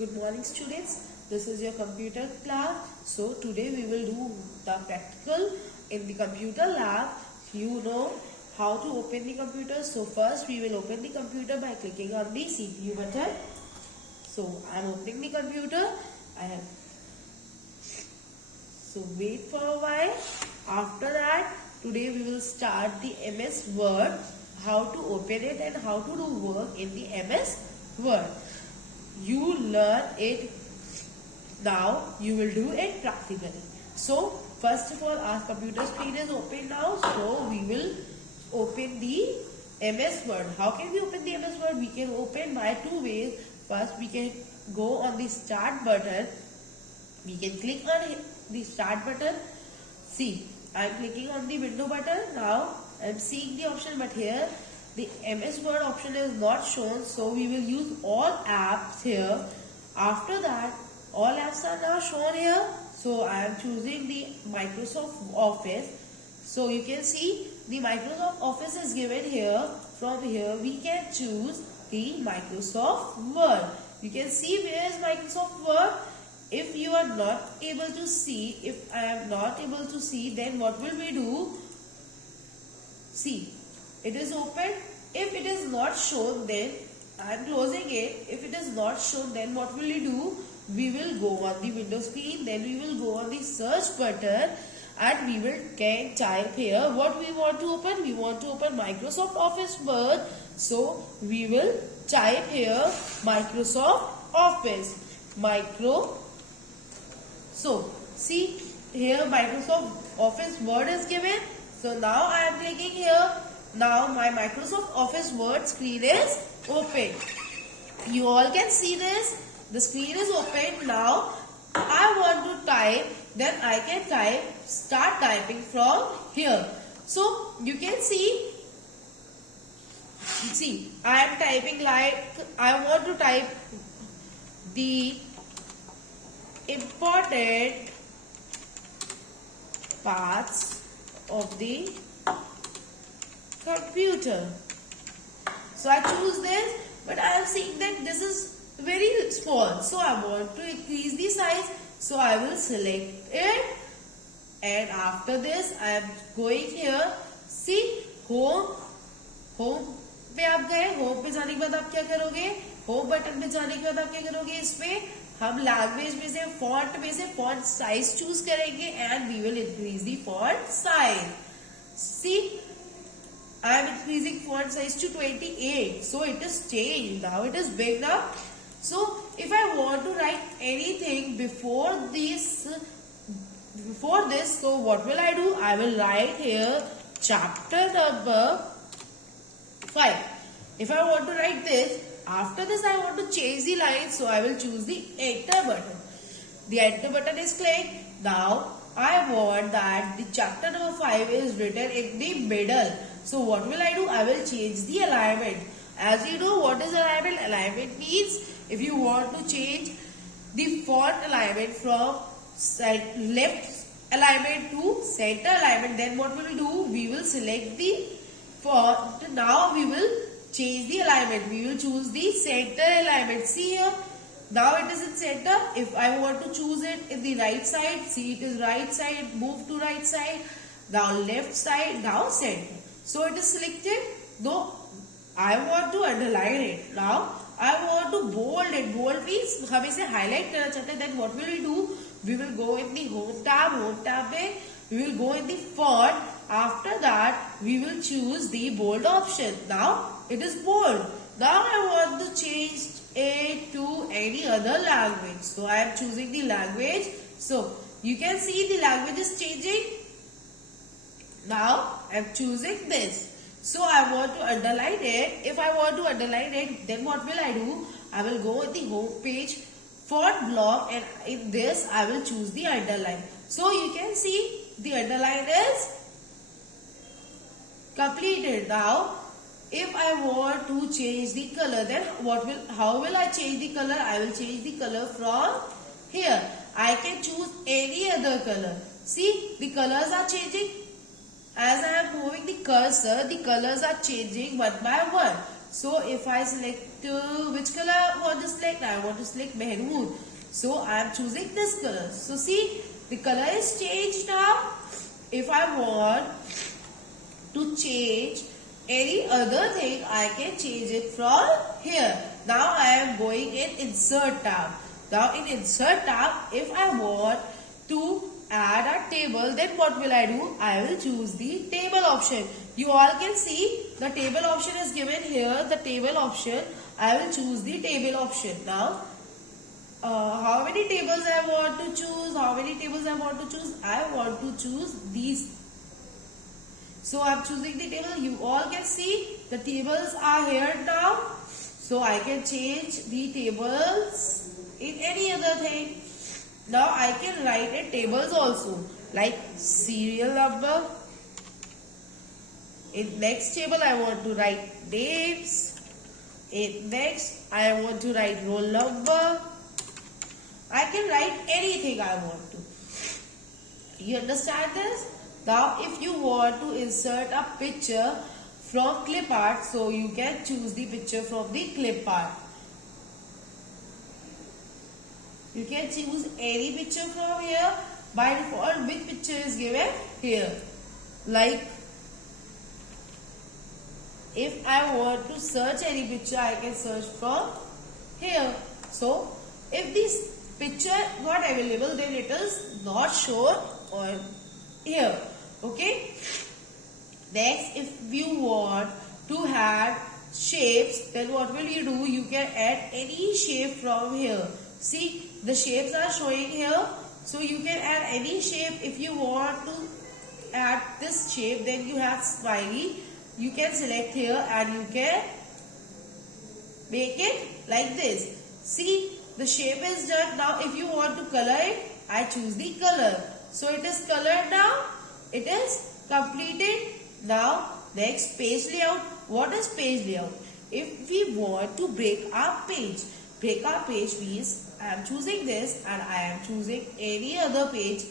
Good morning students, this is your computer class. So today we will do the practical in the computer lab. You know how to open the computer. So first we will open the computer by clicking on the CPU button. So I am opening the computer. So wait for a while. After that, today we will start the MS Word, how to open it and how to do work in the MS Word. You learn it now, you will do it practically. So first of all, our computer screen is open now. So we will open the MS Word. How can we open the MS Word? We can open by two ways. First, we can go on the start button. We can click on the start button. See, I am clicking on the window button. Now I am seeing the option, but here the MS Word option is not shown, so we will use all apps here. After that, all apps are now shown here. So I am choosing the Microsoft Office. So you can see the Microsoft Office is given here. From here we can choose the Microsoft Word. You can see where is Microsoft Word. If you are not able to see, if I am not able to see, then what will we do? See, it is open. If it is not shown, then I am closing it. If it is not shown, then what will we do? We will go on the window screen, then we will go on the search button and we will can type here what we want to open. We want to open Microsoft Office Word. So we will type here Microsoft Office. So see here Microsoft Office Word is given. So now I am clicking here. Now my Microsoft Office Word screen is open. You all can see this. The screen is open. Now I want to type. Then I can type. Start typing from here. So you can see. See, I am typing like I want to type the important parts of the computer. So I choose this, but I am seeing that this is very small. So I want to increase the size. So I will select it. And after this, I am going here. See, home पे आप गए. Home पे जाने के बाद आप क्या करोगे? होम बटन पे जाने के बाद आप क्या करोगे? इसमें हम लैंग्वेज में से फॉन्ट साइज चूज करेंगे and we will increase the font size. See, I am increasing font size to 28. So it is changed. Now it is big now. So if I want to write anything before this, so what will I do? I will write here chapter number 5. If I want to write this, after this I want to change the line, so I will choose the enter button. The enter button is clicked. Now I want that the chapter number 5 is written in the middle. So what will I do? I will change the alignment. As you know, what is alignment? Alignment means if you want to change the font alignment from left alignment to center alignment, then what will we do? We will select the font. Now we will change the alignment. We will choose the center alignment. See here. Now it is in center. If I want to choose it in the right side, see it is right side, move to right side. Now left side, now center. So it is selected. Though I want to underline it. Now I want to bold it. Bold means हम इसे highlight करना चाहते हैं. Then what will we do? We will go in the home tab. Home tab में we will go in the font. After that we will choose the bold option. Now it is bold. Now I want to change it to any other language. So I am choosing the language. So you can see the language is changing. Now I am choosing this. So I want to underline it. If I want to underline it, then what will I do? I will go in the home page font block and in this I will choose the underline. So you can see the underline is completed. Now if I want to change the color, then how will I change the color? I will change the color from here. I can choose any other color. See, the colors are changing. As I am moving the cursor, the colors are changing one by one. So if I select which color I want to select, I want to select maroon. So I am choosing this color. So see, the color is changed now. If I want to change any other thing, I can change it from here. Now I am going in insert tab. Now in insert tab, if I want to add a table, then what will I do? I will choose the table option. You all can see the table option is given here. The table option, I will choose the table option. Now how many tables I want to choose? How many tables I want to choose? I want to choose these. So I am choosing the table. You all can see the tables are here now. So I can change the tables in any other thing. Now I can write in tables also, like serial number. In next table I want to write names. In next I want to write roll number. I can write anything I want to. You understand this? Now if you want to insert a picture from clip art, so you can choose the picture from the clip art. You can choose any picture from here. By default, which picture is given here? Like, if I want to search any picture, I can search from here. So, if this picture not available, then it is not shown on here. Okay. Next, if you want to add shapes, then what will you do? You can add any shape from here. See, the shapes are showing here. So you can add any shape. If you want to add this shape, then you have smiley. You can select here and you can make it like this. See, the shape is done. Now if you want to color it, I choose the color. So it is colored now. It is completed. Now next, page layout. What is page layout? If we want to break our page means I am choosing this and I am choosing any other page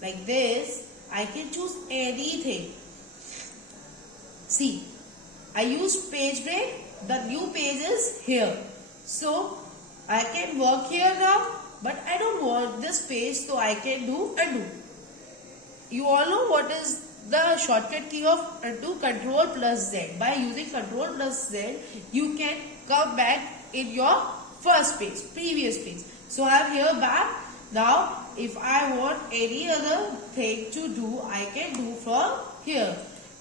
like this. I can choose anything. See, I use page break. The new page is here. So I can work here now, but I don't want this page, so I can do undo. You all know what is the shortcut key of undo? Control plus Z. By using Control plus Z, you can come back in your first page, previous page. So I am here back. Now if I want any other thing to do, I can do from here.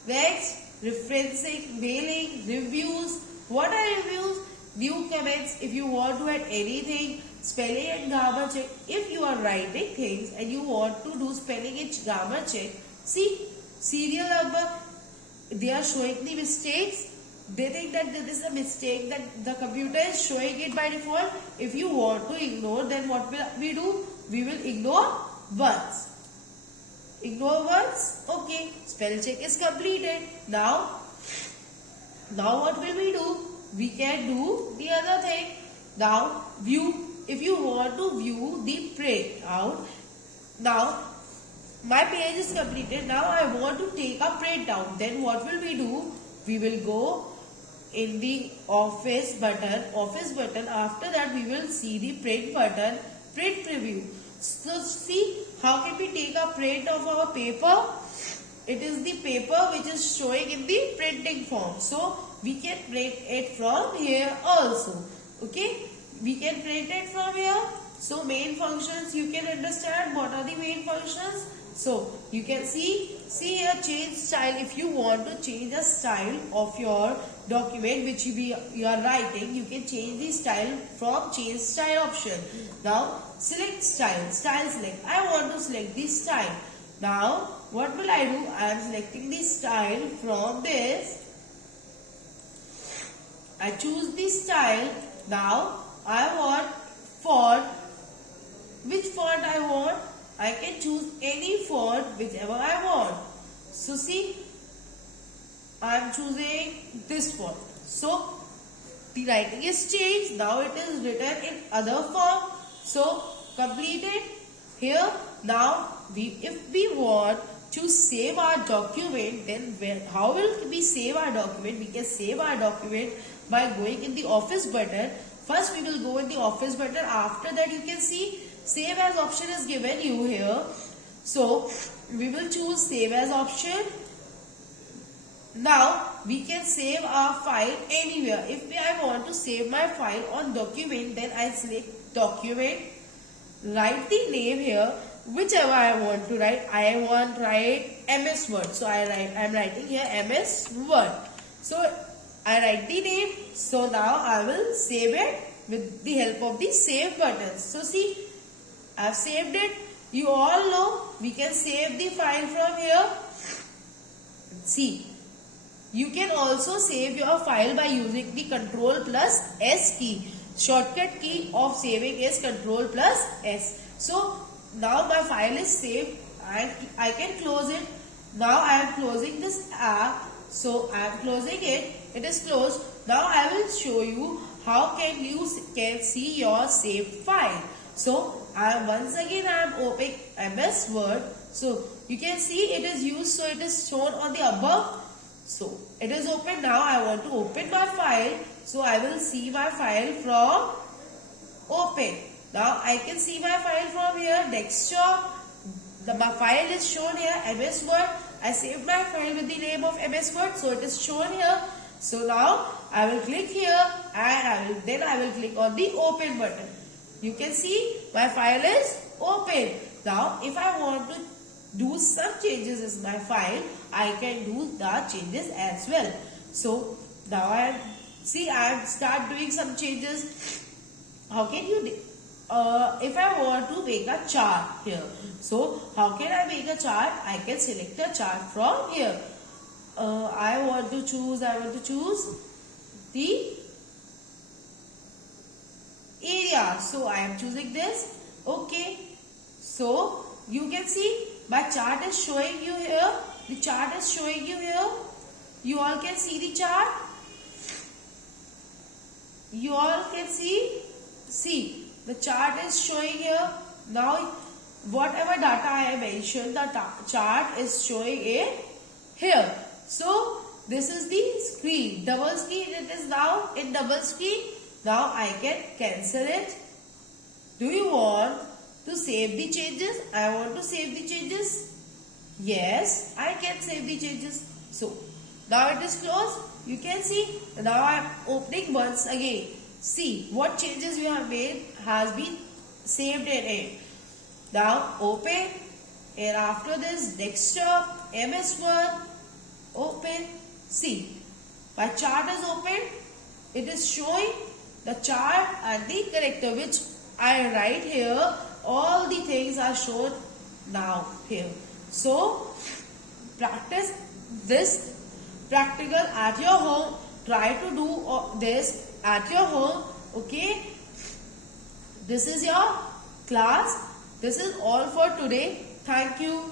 Next, referencing, mailing, reviews. What are reviews? New comments. If you want to add anything, spelling and grammar check. If you are writing things and you want to do spelling and grammar check, see, serial number, they are showing the mistakes. They think that this is a mistake, that the computer is showing it by default. If you want to ignore, then what will we do? We will ignore words. Ignore words. Okay. Spell check is completed. Now what will we do? We can do the other thing. Now view. If you want to view the printout. Now my page is completed. Now I want to take a printout. Then what will we do? We will go in the office button. After that we will see the print button, print preview. So see, how can we take a print of our paper? It is the paper which is showing in the printing form. So we can print it from here also. Okay, we can print it from here. So main functions, you can understand what are the main functions. So you can see here, change style. If you want to change the style of your document which you are writing, you can change the style from change style option. Now select style, select. I want to select the style. Now what will I do? I am selecting the style from this. I choose the style. Now I want font. Which font I want? I can choose any font whichever I want. So see, I am choosing this font. So the writing is changed. Now it is written in other form. So completed here. Now if we want to save our document, then how will we save our document? We can save our document by going in the office button. First we will go in the office button. After that you can see save as option is given you here. So we will choose save as option. Now we can save our file anywhere. If I want to save my file on document, then I select document, write the name here, whichever I want to write. I want to write MS Word. So I'm writing here MS Word. So I write the name. So now I will save it with the help of the save button. So see, I've saved it. You all know we can save the file from here. See, you can also save your file by using the Ctrl plus S key. Shortcut key of saving is Ctrl plus S. So now my file is saved. I can close it. Now I am closing this app. So I am closing it. It is closed. Now I will show you how can you can see your saved file. So once again I am opening MS Word. So you can see it is used. So it is shown on the above. So it is open. Now I want to open my file. So I will see my file from open. Now I can see my file from here, desktop. My file is shown here, MS Word. I saved my file with the name of MS Word. So it is shown here. So now I will click here and then I will click on the open button. You can see my file is open. Now if I want to do some changes in my file, I can do the changes as well. So now I start doing some changes. How can you if I want to make a chart here, so how can I make a chart? I can select a chart from here. I want to choose the area. So I am choosing this. Okay. So you can see my chart is showing you here. The chart is showing you here. You all can see the chart. You all can see. See, the chart is showing here. Now, whatever data I have mentioned, the chart is showing it here. So, this is the screen. Double screen, it is now in double screen. Now, I can cancel it. Do you want to save the changes? I want to save the changes. Yes, I can save the changes. So, now it is closed. You can see. Now, I am opening once again. See what changes you have made has been saved in it. Now open, and after this desktop, MS Word, open. See, my chart is open. It is showing the chart and the character which I write here. All the things are shown now here. So practice this practical at your home. Try to do this at your home. Okay, this is your class. This is all for today. Thank you.